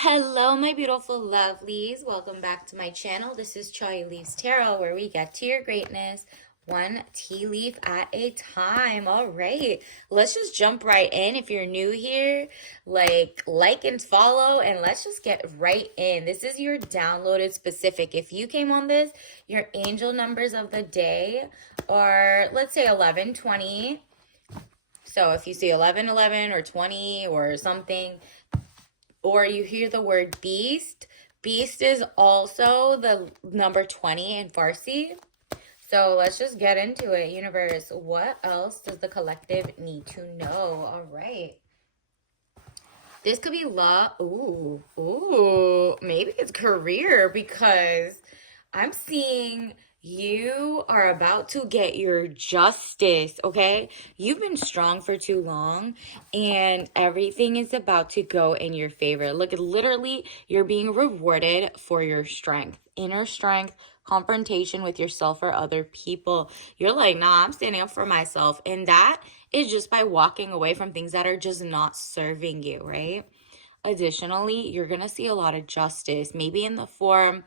Hello, my beautiful lovelies. Welcome back to my channel. This is Choi Leaves Tarot, where we get to your greatness one tea leaf at a time. All right, let's just jump right in. If you're new here, like and follow, and let's just get right in. This is your downloaded specific. If you came on this, your angel numbers of the day are, let's say, 11, 20. So if you see 11, 11 or 20 or something, or you hear the word beast, beast is also the number 20 in Farsi. So let's just get into it, universe. What else does the collective need to know? All right. This could be love. Maybe it's career, because I'm seeing you are about to get your justice, okay? You've been strong for too long, and everything is about to go in your favor. Look, literally, you're being rewarded for your strength, inner strength, confrontation with yourself or other people. You're like, nah, I'm standing up for myself. And that is just by walking away from things that are just not serving you, right? Additionally, you're going to see a lot of justice, maybe in the form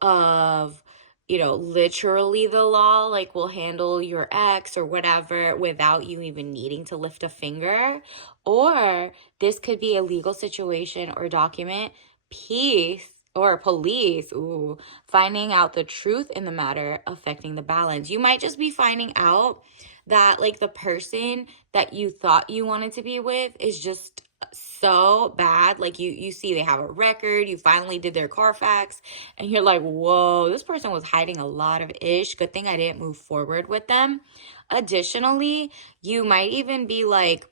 of, literally the law, like will handle your ex or whatever without you even needing to lift a finger. Or this could be a legal situation or document, peace, or police, finding out the truth in the matter affecting the balance. You might just be finding out that, like, the person that you thought you wanted to be with is just so bad. Like, you see they have a record, you finally did their Carfax, and you're like, whoa, this person was hiding a lot of ish. Good thing I didn't move forward with them. Additionally, you might even be like,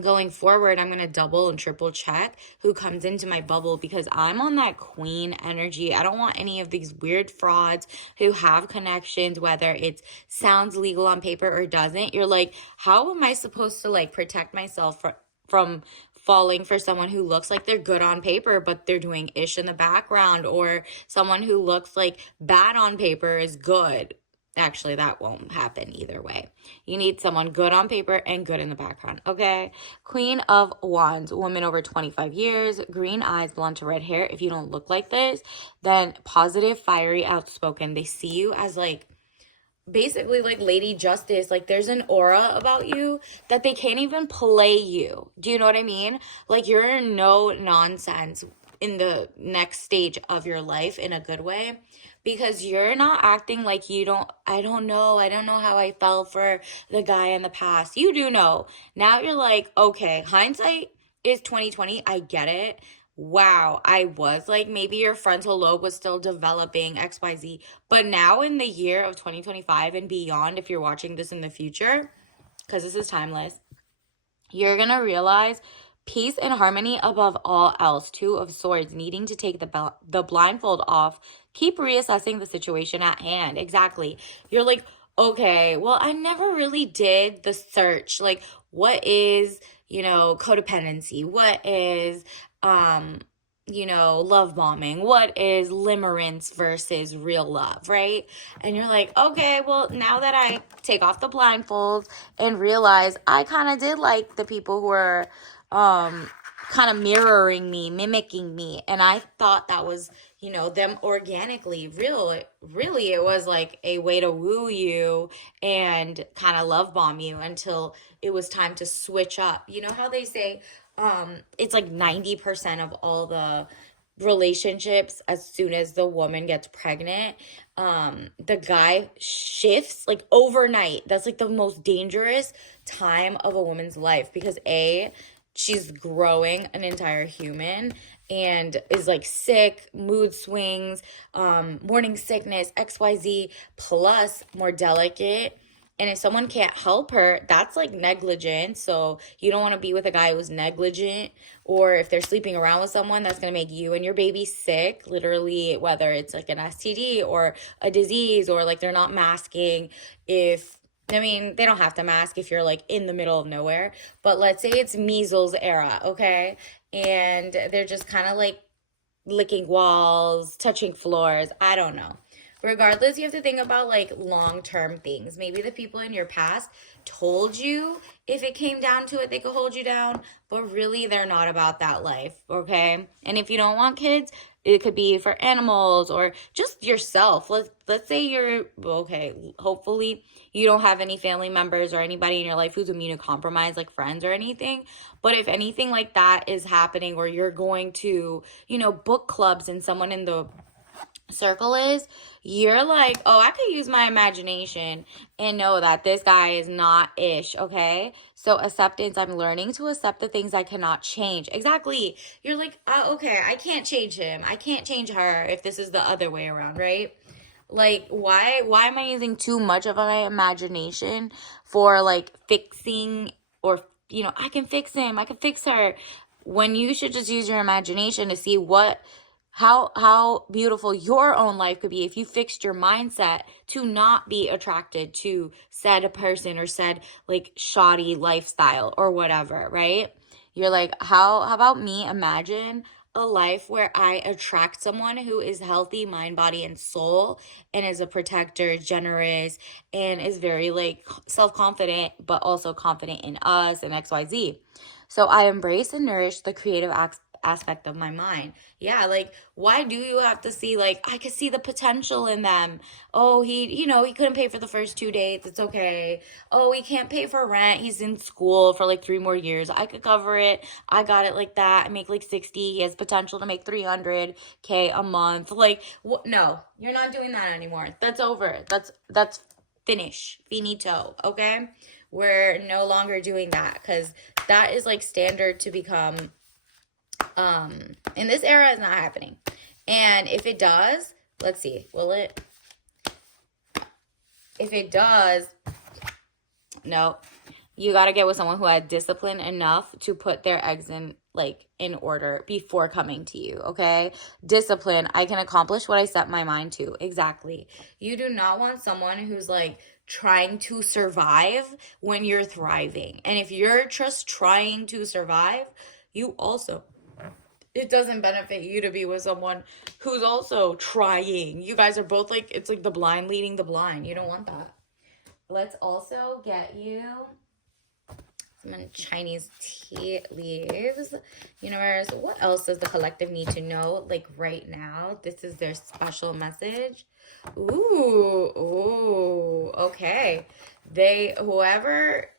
going forward, I'm going to double and triple check who comes into my bubble, because I'm on that queen energy. I don't want any of these weird frauds who have connections, whether it sounds legal on paper or doesn't. You're like, how am I supposed to, like, protect myself from falling for someone who looks like they're good on paper, but they're doing ish in the background, or someone who looks like bad on paper is good? Actually, that won't happen either way. You need someone good on paper and good in the background, okay? Queen of Wands, woman over 25 years, green eyes, blonde to red hair. If you don't look like this, then positive, fiery, outspoken. They see you as, like, basically like Lady Justice. Like, there's an aura about you that they can't even play you. Do you know what I mean? Like, you're no nonsense in the next stage of your life in a good way, because you're not acting like you don't. I don't know how I fell for the guy in the past. You do know. Now you're like, okay, hindsight is 2020. I get it. Wow, I was like, maybe your frontal lobe was still developing XYZ. But now, in the year of 2025 and beyond, if you're watching this in the future, because this is timeless, you're going to realize peace and harmony above all else. Two of Swords, needing to take the blindfold off. Keep reassessing the situation at hand. Exactly. You're like, okay, well, I never really did the search. Like, what is, codependency? What is, love bombing? What is limerence versus real love, right? And you're like, okay, well, now that I take off the blindfolds and realize I kind of did like the people who were kind of mirroring me, mimicking me, and I thought that was, them organically. Really, it was like a way to woo you and kind of love bomb you until it was time to switch up. You know how they say, it's like 90% of all the relationships, as soon as the woman gets pregnant, the guy shifts like overnight. That's like the most dangerous time of a woman's life, because she's growing an entire human and is like sick, mood swings, morning sickness, XYZ, plus more delicate. And if someone can't help her, that's like negligence. So you don't want to be with a guy who's negligent. Or if they're sleeping around with someone, that's going to make you and your baby sick, literally, whether it's like an STD or a disease, or like they're not masking. They don't have to mask if you're like in the middle of nowhere. But let's say it's measles era, okay? And they're just kind of like licking walls, touching floors. I don't know. regardless, you have to think about like long-term things. Maybe the people in your past told you if it came down to it, they could hold you down, but really they're not about that life, okay? And if you don't want kids, it could be for animals or just yourself. Let's say you're okay, hopefully you don't have any family members or anybody in your life who's immunocompromised, like friends or anything. But if anything like that is happening, or you're going to, book clubs and someone in the circle is, you're like, oh, I could use my imagination and know that this guy is not ish, okay? So acceptance, I'm learning to accept the things I cannot change. Exactly. You're like, okay, I can't change him. I can't change her if this is the other way around, right? Like, why am I using too much of my imagination for like fixing, or I can fix him, I can fix her, when you should just use your imagination to see how beautiful your own life could be if you fixed your mindset to not be attracted to said person or said like shoddy lifestyle or whatever, right? You're like, how about me imagine a life where I attract someone who is healthy, mind, body, and soul, and is a protector, generous, and is very like self-confident, but also confident in us and XYZ. So I embrace and nourish the creative aspect of my mind. Yeah, like, why do you have to see, like, I could see the potential in them. Oh, he couldn't pay for the first 2 dates. It's okay. Oh, he can't pay for rent. He's in school for like 3 more years. I could cover it. I got it like that. I make like 60. He has potential to make 300K a month. Like, no, you're not doing that anymore. That's over. That's finito, okay? We're no longer doing that, because that is like standard to become. In this era is not happening. And if it does, let's see, will it? If it does, no, you got to get with someone who had discipline enough to put their eggs in order before coming to you, okay? Discipline, I can accomplish what I set my mind to. Exactly. You do not want someone who's like trying to survive when you're thriving. And if you're just trying to survive, it doesn't benefit you to be with someone who's also trying. You guys are both like, it's like the blind leading the blind. You don't want that. Let's also get you some Chinese tea leaves. Universe, what else does the collective need to know, like right now? This is their special message. Ooh, okay. Whoever,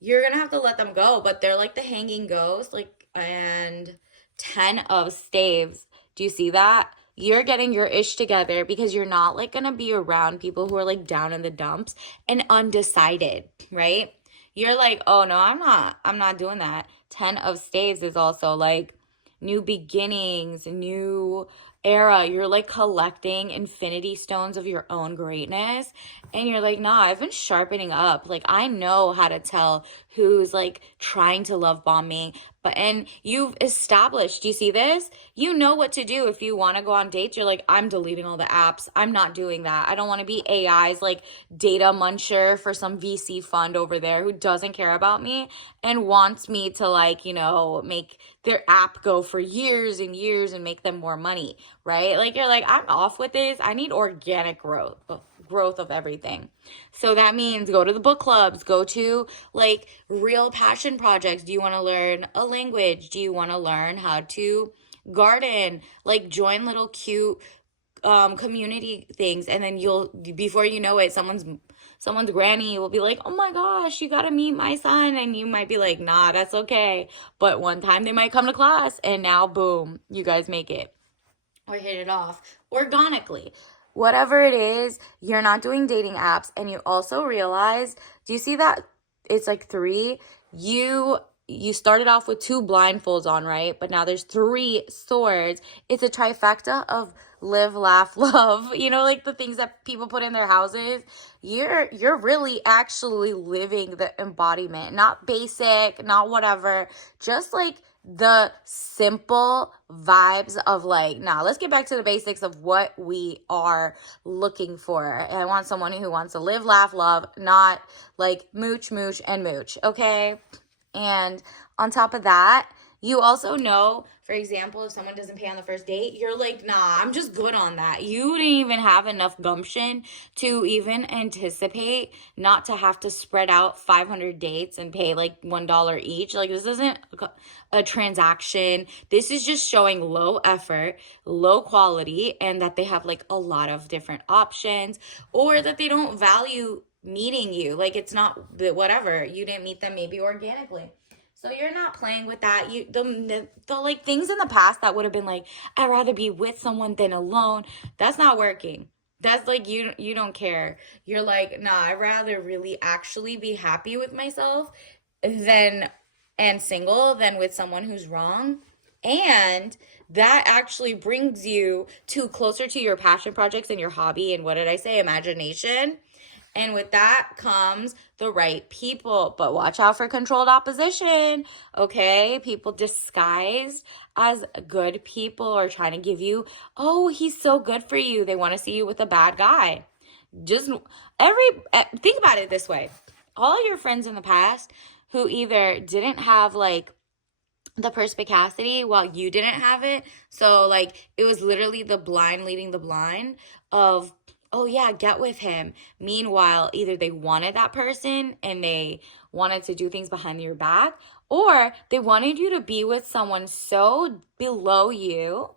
you're gonna have to let them go, but they're like the hanging ghost, like, and 10 of staves. Do you see that? You're getting your ish together because you're not like gonna be around people who are like down in the dumps and undecided, right? You're like, oh no, I'm not doing that. 10 of staves is also like new beginnings, new era. You're like collecting infinity stones of your own greatness, and you're like, nah, I've been sharpening up. Like, I know how to tell who's like trying to love bomb me. And you've established, do you see this? You know what to do if you want to go on dates. You're like, I'm deleting all the apps. I'm not doing that. I don't want to be AI's like data muncher for some VC fund over there who doesn't care about me and wants me to like, make their app go for years and years and make them more money, right? Like, you're like, I'm off with this. I need organic growth of everything. So that means go to the book clubs, go to like real passion projects. Do you want to learn a language? Do you want to learn how to garden? Like, join little cute community things, and then before you know it, someone's granny will be like, oh my gosh, you gotta meet my son, and you might be like, nah, that's okay. But one time they might come to class, and now boom, you guys make it or hit it off organically. Whatever it is, you're not doing dating apps. And you also realize, do you see that it's like 3? You started off with 2 blindfolds on, right? But now there's 3 swords. It's a trifecta of live, laugh, love. Like the things that people put in their houses. You're really actually living the embodiment, not basic, not whatever, just like the simple vibes of like, nah, let's get back to the basics of what we are looking for. And I want someone who wants to live, laugh, love, not like mooch, and mooch, okay? And on top of that, You also know, for example, if someone doesn't pay on the first date, you're like, nah, I'm just good on that. You didn't even have enough gumption to even anticipate not to have to spread out 500 dates and pay like $1 each. Like, this isn't a transaction. This is just showing low effort, low quality, and that they have like a lot of different options, or that they don't value meeting you. Like, it's not whatever. You didn't meet them maybe organically. So you're not playing with that. The like things in the past that would have been like, I'd rather be with someone than alone. That's not working. That's like, you don't care. You're like, nah, I'd rather really actually be happy with myself than and single than with someone who's wrong. And that actually brings you to closer to your passion projects and your hobby and, what did I say, imagination. And with that comes the right people. But watch out for controlled opposition, okay? People disguised as good people are trying to give you, oh, he's so good for you. They want to see you with a bad guy. Just think about it this way. All your friends in the past who either didn't have like the perspicacity while you didn't have it. So like it was literally the blind leading the blind of, oh yeah, get with him. Meanwhile, either they wanted that person and they wanted to do things behind your back, or they wanted you to be with someone so below you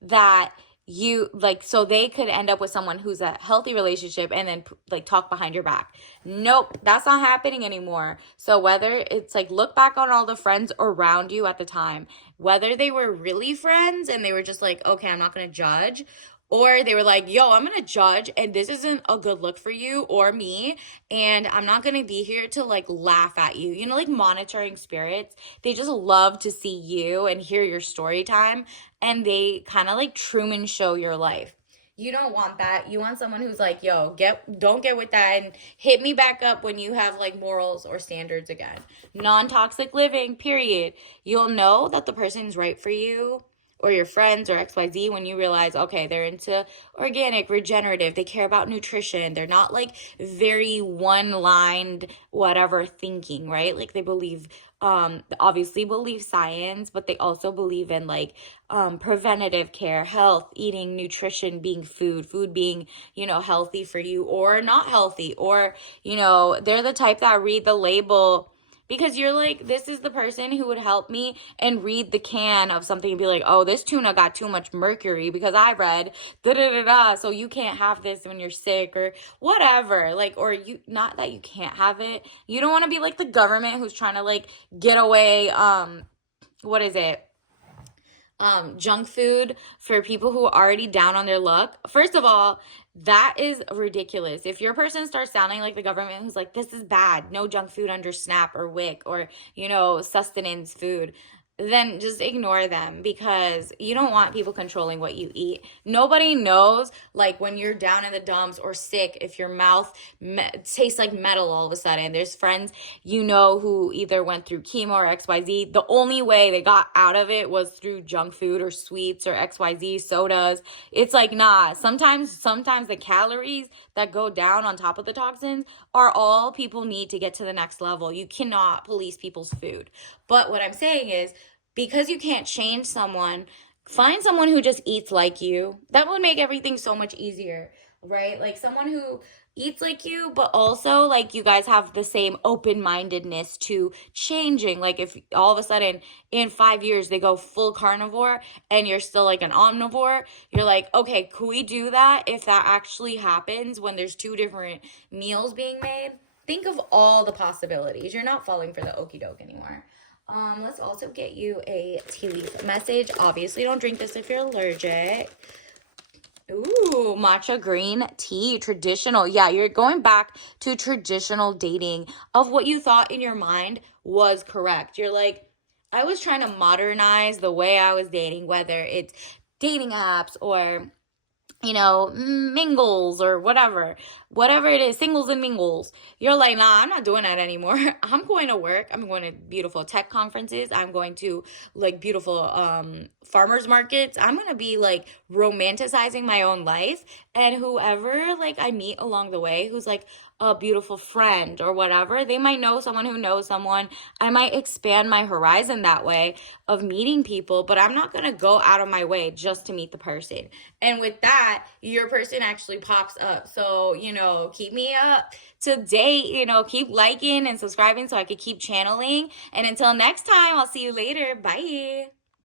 that you like, so they could end up with someone who's a healthy relationship and then like talk behind your back. Nope, that's not happening anymore. So whether it's like, look back on all the friends around you at the time, whether they were really friends and they were just like, okay, I'm not going to judge, or they were like, yo, I'm going to judge and this isn't a good look for you or me, and I'm not going to be here to like laugh at you. You know, like monitoring spirits, they just love to see you and hear your story time, and they kind of like Truman Show your life. You don't want that. You want someone who's like, yo, don't get with that and hit me back up when you have like morals or standards again. Non-toxic living, period. You'll know that the person's right for you or your friends or XYZ when you realize, okay, they're into organic, regenerative, they care about nutrition, they're not like very one-lined whatever thinking, right? Like they believe, obviously believe science, but they also believe in like preventative care, health, eating, nutrition being food being, healthy for you or not healthy, or, they're the type that read the label because you're like, this is the person who would help me and read the can of something and be like, oh, this tuna got too much mercury because I read da-da-da-da, so you can't have this when you're sick or whatever. Like, or you, not that you can't have it. You don't want to be like the government who's trying to like get away, what is it? Junk food for people who are already down on their luck. First of all, that is ridiculous. If your person starts sounding like the government who's like, this is bad, no junk food under SNAP or WIC or, sustenance food, then just ignore them because you don't want people controlling what you eat. Nobody knows, like, when you're down in the dumps or sick, if your mouth tastes like metal all of a sudden. There's friends who either went through chemo or XYZ. The only way they got out of it was through junk food or sweets or XYZ sodas. It's like, nah, sometimes the calories that go down on top of the toxins are all people need to get to the next level. You cannot police people's food. But what I'm saying is, because you can't change someone, find someone who just eats like you. That would make everything so much easier, right? Like someone who eats like you, but also like you guys have the same open-mindedness to changing. Like if all of a sudden in 5 years they go full carnivore and you're still like an omnivore, you're like, okay, could we do that if that actually happens when there's 2 different meals being made? Think of all the possibilities. You're not falling for the okie doke anymore. Let's also get you a tea leaf message. Obviously, don't drink this if you're allergic. Ooh, matcha green tea, traditional. Yeah, you're going back to traditional dating of what you thought in your mind was correct. You're like, I was trying to modernize the way I was dating, whether it's dating apps or mingles or whatever. whatever it is, singles and mingles. You're like, nah, I'm not doing that anymore. I'm going to work. I'm going to beautiful tech conferences. I'm going to like beautiful farmers markets. I'm going to be like romanticizing my own life. And whoever like I meet along the way who's like a beautiful friend or whatever, they might know someone who knows someone. I might expand my horizon that way of meeting people, but I'm not going to go out of my way just to meet the person. And with that, your person actually pops up. So, keep me up to date, keep liking and subscribing so I could keep channeling. And until next time, I'll see you later. Bye.